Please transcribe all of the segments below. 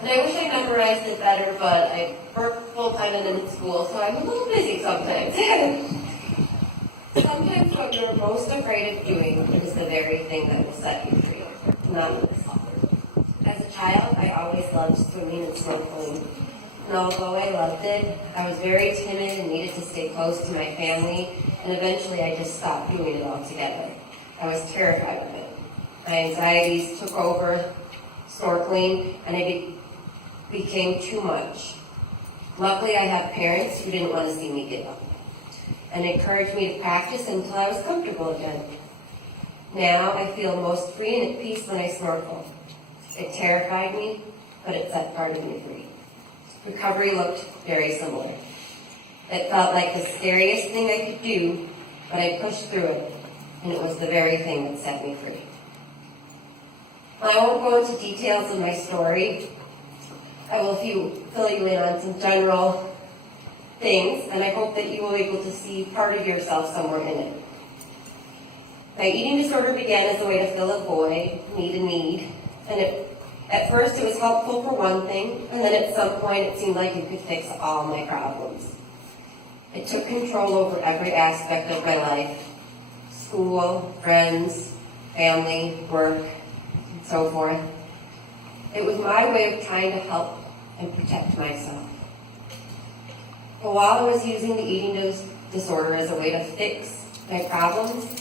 And I wish I memorized it better, but I work full-time and in school, so I'm a little busy sometimes. Sometimes what you're most afraid of doing is the very thing that will set you free, not this. As a child, I always loved swimming and snorkeling. And although I loved it, I was very timid and needed to stay close to my family, and eventually I just stopped doing it altogether. I was terrified of it. My anxieties took over snorkeling, and it became too much. Luckily, I had parents who didn't want to see me give up, and encouraged me to practice until I was comfortable again. Now, I feel most free and at peace when I snorkel. It terrified me, but it set part of me free. Recovery looked very similar. It felt like the scariest thing I could do, but I pushed through it, and it was the very thing that set me free. I won't go into details of my story. I will fill you in on some general things, and I hope that you will be able to see part of yourself somewhere in it. My eating disorder began as a way to fill a void, meet a need, and at first it was helpful for one thing, and then at some point it seemed like it could fix all my problems. It took control over every aspect of my life: school, friends, family, work, and so forth. It was my way of trying to help and protect myself. But while I was using the eating disorder as a way to fix my problems,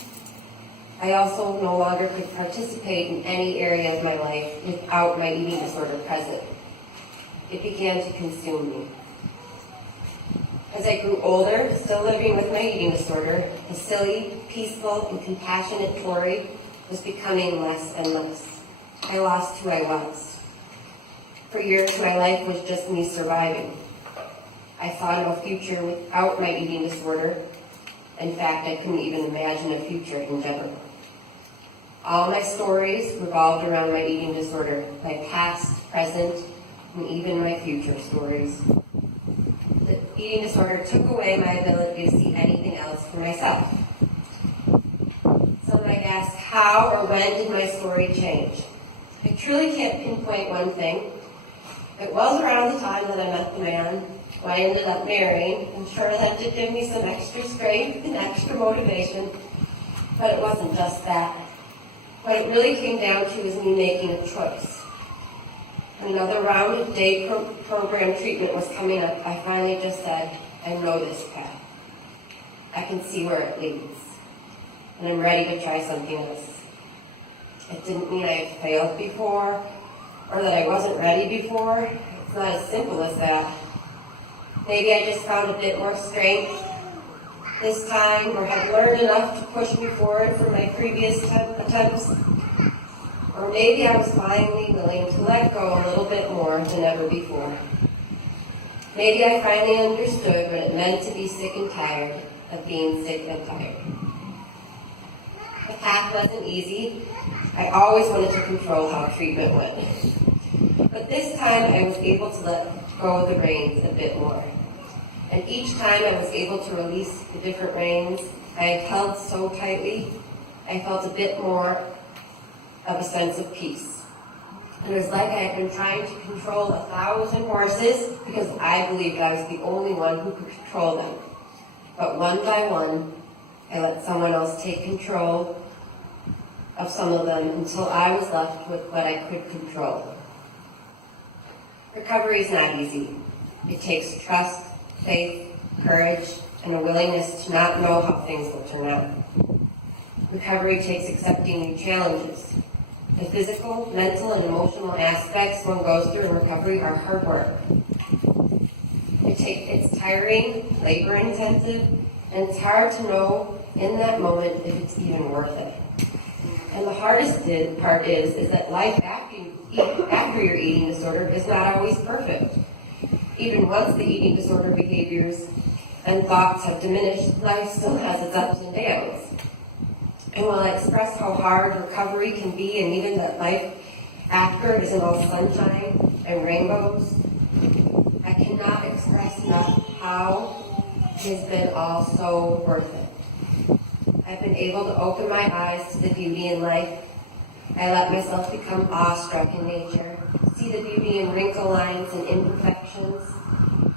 I also no longer could participate in any area of my life without my eating disorder present. It began to consume me. As I grew older, still living with my eating disorder, the silly, peaceful, and compassionate Tori was becoming less and less. I lost who I was. For years, my life was just me surviving. I saw no future without my eating disorder. In fact, I couldn't even imagine a future in general. All my stories revolved around my eating disorder, my past, present, and even my future stories. The eating disorder took away my ability to see anything else for myself. So might ask, how or when did my story change? I truly can't pinpoint one thing. It was around the time that I met the man who I ended up marrying. I'm sure that did give me some extra strength and extra motivation, but it wasn't just that. What it really came down to was me making a choice. Another round of day program treatment was coming up. I finally just said, I know this path. I can see where it leads, and I'm ready to try something else. It didn't mean I had failed before, or that I wasn't ready before. It's not as simple as that. Maybe I just found a bit more strength this time, or had learned enough to push me forward from my previous attempts. Or maybe I was finally willing to let go a little bit more than ever before. Maybe I finally understood what it meant to be sick and tired of being sick and tired. The path wasn't easy. I always wanted to control how treatment went. But this time I was able to let go of the reins a bit more. And each time I was able to release the different reins I had held so tightly, I felt a bit more of a sense of peace. It was like I had been trying to control 1,000 horses because I believed I was the only one who could control them. But one by one, I let someone else take control of some of them until I was left with what I could control. Recovery is not easy. It takes trust, faith, courage, and a willingness to not know how things will turn out. Recovery takes accepting new challenges. The physical, mental, and emotional aspects one goes through in recovery are hard work. It's tiring, labor-intensive, and it's hard to know in that moment if it's even worth it. And the hardest part is that life after your eating disorder is not always perfect. Even once the eating disorder behaviors and thoughts have diminished, life still has its ups and downs. And while I express how hard recovery can be, and even that life after isn't all sunshine and rainbows, I cannot express enough how it has been all so worth it. I've been able to open my eyes to the beauty in life, I let myself become awestruck in nature, see the beauty in wrinkle lines and imperfections.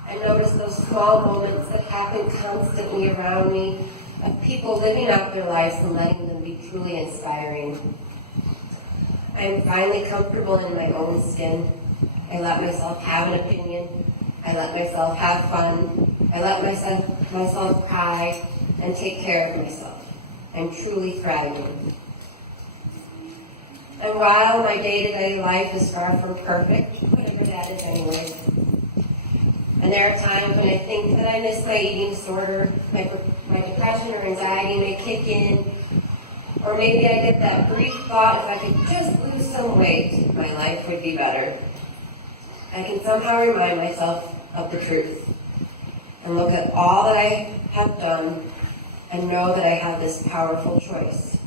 I notice those small moments that happen constantly around me of people living out their lives and letting them be truly inspiring. I am finally comfortable in my own skin. I let myself have an opinion. I let myself have fun. I let myself cry and take care of myself. I'm truly thriving. And while my day-to-day life is far from perfect, whatever that is anyway, and there are times when I think that I miss my eating disorder, my depression or anxiety may kick in, or maybe I get that brief thought, if I could just lose some weight, my life would be better. I can somehow remind myself of the truth and look at all that I have done and know that I have this powerful choice.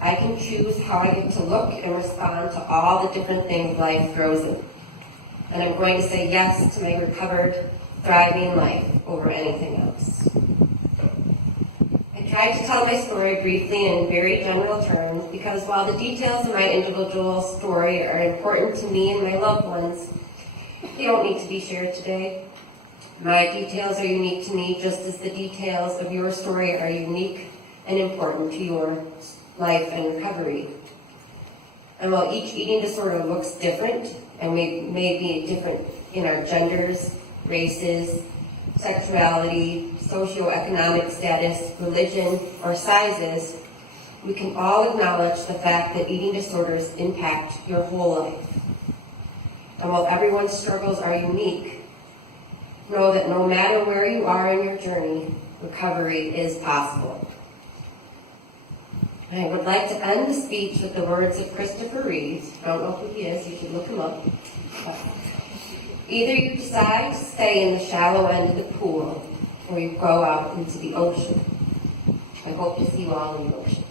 I can choose how I get to look and respond to all the different things life throws in. And I'm going to say yes to my recovered, thriving life over anything else. I tried to tell my story briefly and in very general terms because while the details of my individual story are important to me and my loved ones, they don't need to be shared today. My details are unique to me just as the details of your story are unique and important to your life and recovery. And while each eating disorder looks different and may be different in our genders, races, sexuality, socioeconomic status, religion, or sizes, we can all acknowledge the fact that eating disorders impact your whole life. And while everyone's struggles are unique, know that no matter where you are in your journey, recovery is possible. I would like to end the speech with the words of Christopher Reeve. I don't know who he is, you should look him up. Either you decide to stay in the shallow end of the pool, or you go out into the ocean. I hope to see you all in the ocean.